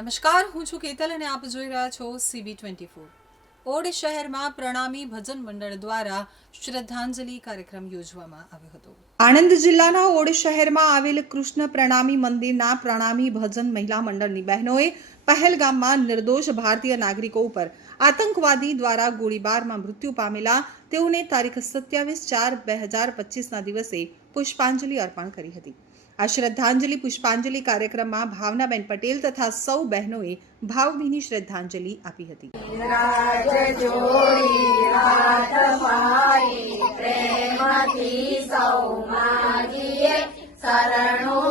નમસ્કાર, હું છું કેતલ અને આપ જોઈ રહ્યા છો સીબી ટ્વેન્ટી ફોર ઓડ શહેરમાં પ્રણામી ભજન મંડળ દ્વારા શ્રદ્ધાંજલિ કાર્યક્રમ યોજવામાં આવ્યો હતો. આણંદ જિલ્લાના ઓડ શહેરમાં આવેલ કૃષ્ણ પ્રણામી મંદિરના પ્રણામી ભજન મહિલા મંડળની બહેનોએ પહેલગામમાં નિર્દોષ ભારતીય નાગરિકો ઉપર આતંકવાદી દ્વારા ગોળીબારમાં મૃત્યુ પામેલા તેઓને તારીખ સત્યાવીસ ચાર બે હજાર પચીસના દિવસે પુષ્પાંજલિ અર્પણ કરી હતી. આ શ્રદ્ધાંજલિ પુષ્પાંજલિ કાર્યક્રમમાં ભાવનાબેન પટેલ તથા સૌ બહેનોએ ભાવભીની શ્રદ્ધાંજલિ આપી હતી. પ્રેમથી સૌ માગીએ, શરણું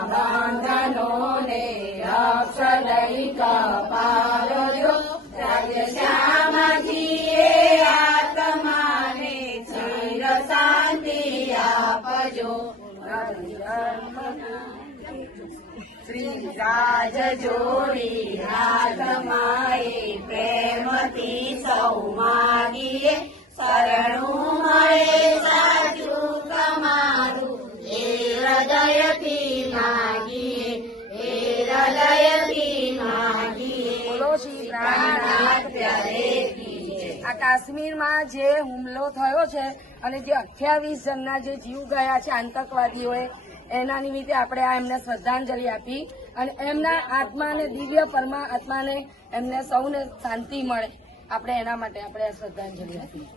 ो श्रीराजो राजमाये प्रेमती सौमागि शरणु मरे हृदयति मागिये हे हृदयति मागिये राणात्यरे આ કાશ્મીરમાં જે હુમલો થયો છે અને જે અઠ્યાવીસ જણના જે જીવ ગયા છે આતંકવાદીઓએ, એના નિમિત્તે આપણે આ એમને શ્રદ્ધાંજલિ આપી અને એમના આત્માને, દિવ્ય પરમાત્માને એમને સૌને શાંતિ મળે. આપણે એના માટે આપણે શ્રદ્ધાંજલિ આપી.